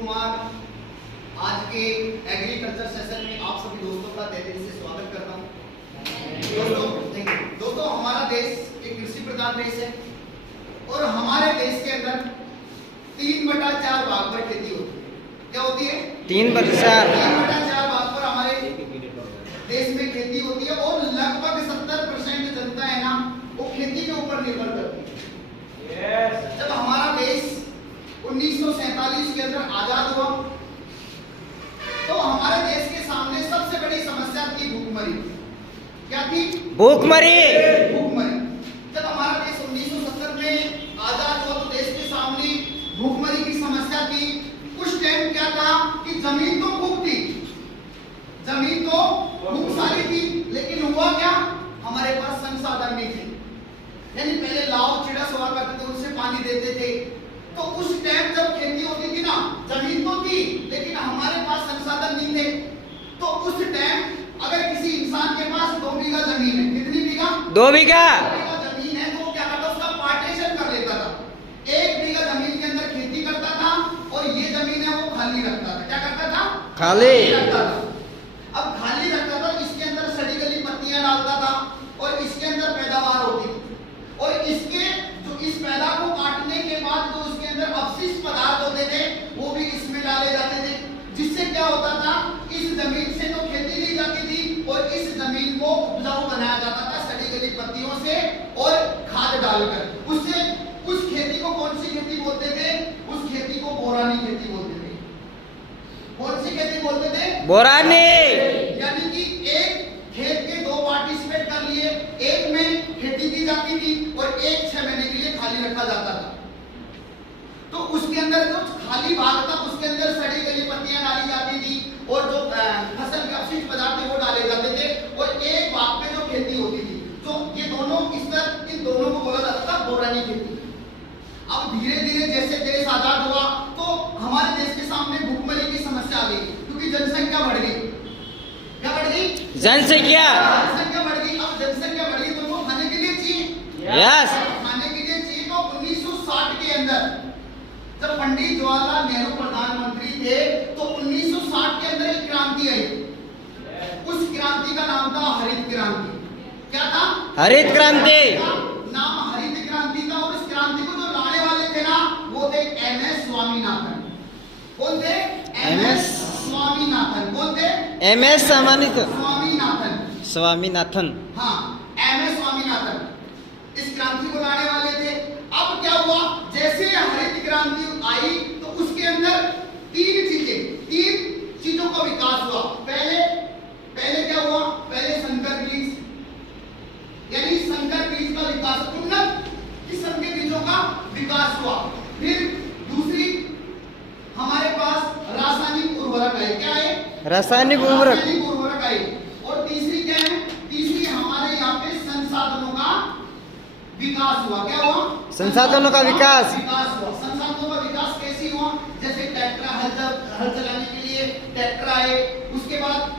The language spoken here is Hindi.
कुमार आज के एग्रीकल्चर सेशन में आप सभी दोस्तों का तहे दिल से स्वागत करता हूं। दोस्तों हमारा देश एक कृषि प्रधान देश है और हमारे देश के अंदर 3/4 भाग पर खेती होती है। क्या होती है? 3/4 भाग पर हमारे देश में खेती होती है और लगभग 70% जनता है ना वो खेती के ऊपर निर्भर करती है। जब हमारा देश 1947 के अंदर आजाद हुआ तो हमारे देश के सामने सबसे बड़ी समस्या थी भूखमरी। क्या थी? भूखमरी। जब हमारा देश 1970 में आजाद हुआ तो देश के सामने भूखमरी की समस्या थी। उस टाइम क्या था कि जमीन तो खूब थी, जमीन तो खूब सारी थी, लेकिन हुआ क्या, हमारे पास संसाधन नहीं थे। यानी पहले लाव चिड़ा हुआ करते थे, उनसे पानी देते थे। तो उस टाइम जब खेती होती थी ना, जमीन तो थी लेकिन हमारे पास संसाधन नहीं थे। तो उस टाइम अगर किसी इंसान के पास 2 बीघा जमीन है, कितनी बीघा? 2 बीघा जमीन है तो क्या करता, उसका पार्टीशन कर लेता था। 1 बीघा जमीन के अंदर खेती करता था और ये जमीन है वो खाली रखता था। क्या करता था? खाली रखता था। अब खाली रखता था, इसके अंदर सड़ी गली पत्तियां डालता था और इसके अंदर पैदावार होती थी। और इसके जो इस पैदा को काटने के बाद जो उसके अंदर अवशिष्ट पदार्थ होते थे वो भी इसमें डाले जाते थे, जिससे क्या होता था, इस जमीन से तो खेती ली जाती थी और इस जमीन को उपजाऊ बनाया जाता था सड़ी गली पत्तियों से और खाद डालकर। उससे उस खेती को कौन सी खेती बोलते थे? उस खेती को बोरानी खेती बोलते थे। कौन सी खेती बोलते थे? बोरानी। यानी कि एक खेत के 2 पार्टिसिपेट कर लिए, एक में खेती की जाती थी और एक 6 महीने के लिए खाली रखा जाता था। तो उसके अंदर जो खाली भाग था उसके अंदर सड़ी गली पत्तियां डाली जाती थी और जो फसल के अवशिष्ट पदार्थ थे वो डाले जाते थे और एक भाग में जो खेती होती थी। तो ये दोनों इन दोनों को बोला जाता था बोरानी खेती। अब धीरे धीरे जैसे देश आजाद हुआ तो हमारे देश के सामने भूखमरी की समस्या आ गई, क्योंकि जनसंख्या बढ़ गई। क्या बढ़ गई? जनसंख्या बढ़ गई। अब जनसंख्या बढ़ गई तो वो खाने के लिए चाहिए। यस। खाने के लिए चाहिए। तो 1960 के अंदर जब पंडित जवाहरलाल नेहरू प्रधानमंत्री थे तो 1960 के अंदर एक क्रांति आई। उस क्रांति का नाम था हरित क्रांति। क्या था? हरित क्रांति। नाम हरित क्रांति था और इस क्रांति को जो लाने वाले थे ना वो थे एमएस स्वामीनाथन। कौन थे? एमएस स्वामीनाथन। कौन थे? एमएस स्वामीनाथन। हाँ, एमएस स्वामीनाथन इस क्रांति को लाने वाले थे। अब क्या हुआ, जैसे हरित क्रांति आई तो उसके अंदर 3 चीजों का विकास हुआ। पहले क्या हुआ? पहले संकर बीज, यानी संकर बीज का विकास, उन्नत किस्म के बीजों का विकास हुआ। फिर दूसरी हमारे पास रासायनिक उर्वरक आए। क्या है? रासायनिक उर्वरक आए। और तीसरी क्या है? तीसरी हमारे यहाँ पे संसाधनों का विकास हुआ। क्या हुआ? संसाधनों का विकास हुआ। संसाधनों का विकास कैसे हुआ? जैसे ट्रैक्टर, हल चलाने के लिए ट्रैक्टर आए, उसके बाद